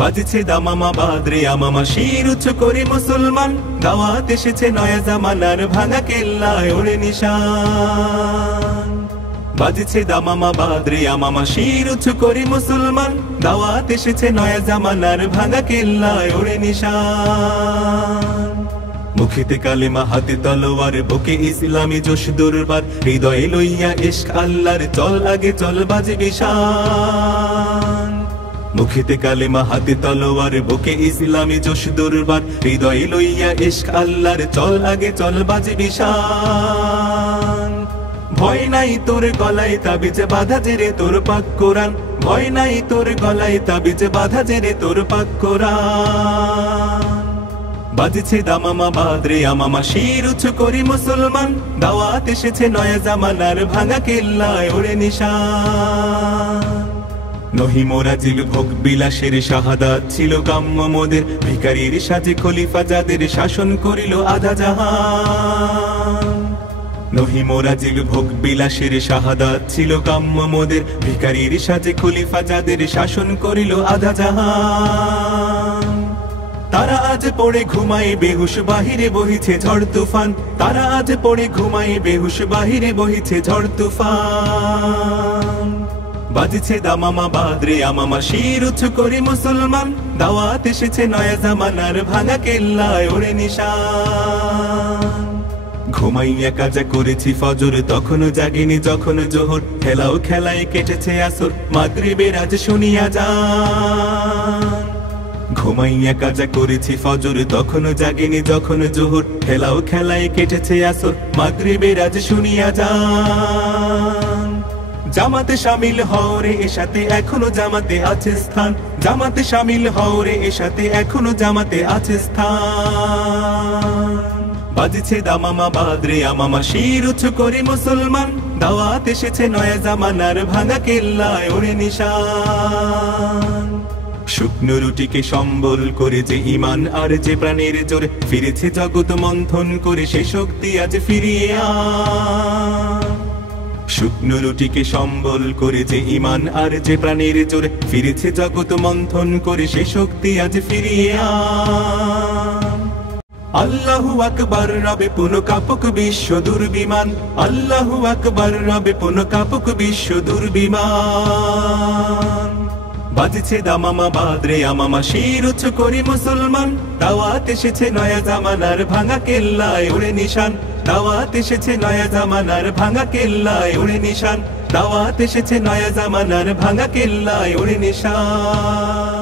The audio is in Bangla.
বাজছে দামামা বাদরে আমামা শির উঁচু করে মুসলমান দাওয়াত এসেছে নয়া জামানার ভাঙা কেল্লায় ওড়ে নিশান বাজছে দামামা বাদরে আমামা শির উঁচু করে মুসলমান দাওয়াত এসেছে নয়া জামানার ভাঙা কেল্লায় ওড়ে নিশান মুখেতে কালেমা হাতে তলোয়ার বুকে ইসলামী জোশ দুর্বার হৃদয়ে লইয়া ইশক আল্লাহর চল আগে চল বাজে বিশান মুখেতে কালেমা হাতে তলোয়ার বুকে ইসলামী জোশ দুর্বার হৃদয়ে লইয়া ইশক আল্লাহর চল আগে চল বাজে বিশান ভয় নাই তোর গলায় তাবিজ বাঁধা জেরে তোর পাক কোরআন ভয় নাই তোর গলায় তাবিজ বাঁধা জেরে তোর পাক কোরআন বাজছে দামামা বাদরে আমামা শির উঁচু করি মুসলমান দাওয়াত এসেছে নয়া জামানার ভাঙা কেল্লায় ওড়ে নিশান নহি মোরা জিল ভোগ বিলাসের শাহাদাত ছিল কাম্য মোদের ভিখারির সাজে খলিফা যাদের শাসন করিল আধা জাহান নহি মোরা জিল ভোগ বিলাসের শাহাদাত ছিল কাম্য মোদের ভিখারির সাজে খলিফা যাদের শাসন করিল আধা জাহান তারা আজ পড়ে ঘুমায় বেহুশ বাহিরে বহিছে ঝড় তুফান তারা আজ পড়ে ঘুমায় বেহুশ বাহিরে বহিছে ঝড় তুফান বাজছে দামামা বাদরে আমামা শির উঁচু করে মুসলমান দাওয়াত এসেছে নয়া জামানার ভাঙা কেল্লায় ওড়ে নিশান ঘুমাইয়া কাজা করেছি ফজর তখনও জাগিনি যখন জোহর খেলাও খেলায় কেটেছে আসর মাগরিবের আজ শুনিয়া যান ঘুমাইয়া কাজা করেছি ফজর তখনও জাগিনি যখন জোহর খেলাও খেলায় কেটেছে আসর মাগরিবের আজ শুনিয়া যান জামাতে শামিল হও রে এ সাথে এখনো জামাতে আছে স্থান জামাতে শামিল হও রে এ সাথে এখনো জামাতে আছে স্থান বাজছে দামামা বাদরে আমামা শির উঁচু করে মুসলমান দাওয়াত এসেছে নয়া জামানার ভাঙা কেল্লায় ওড়ে নিশান শুকনো রুটিকে সম্বল করে যে ঈমান আর যে প্রাণের জোরে ফিরেছে জগৎ মন্থন করে সে শক্তি আজ ফিরিয়ে আন শুকনো রুটিকে সম্বল করে যে ঈমান আর যে প্রাণের জোরে ফিরেছে জগৎ মন্থন করে সে শক্তি আজ ফিরিয়ে আন আল্লাহু আকবার রবে পুন কাপুক বিশ্ব দুর্বিমান আল্লাহু আকবার রবে পুন কাপুক বিশ্ব দুর্বিমান বাজছে দামামা বাদরে আমামা শির উঁচু করি মুসলমান দাওয়াত এসেছে নয়া জামানার ভাঙা কেল্লায় ওড়ে নিশান দাওয়াত এসেছে নয়া জামানার ভাঙা কেল্লায় ওড়ে নিশান দাওয়াত এসেছে নয়া জামানার ভাঙা কেল্লায় ওড়ে নিশান।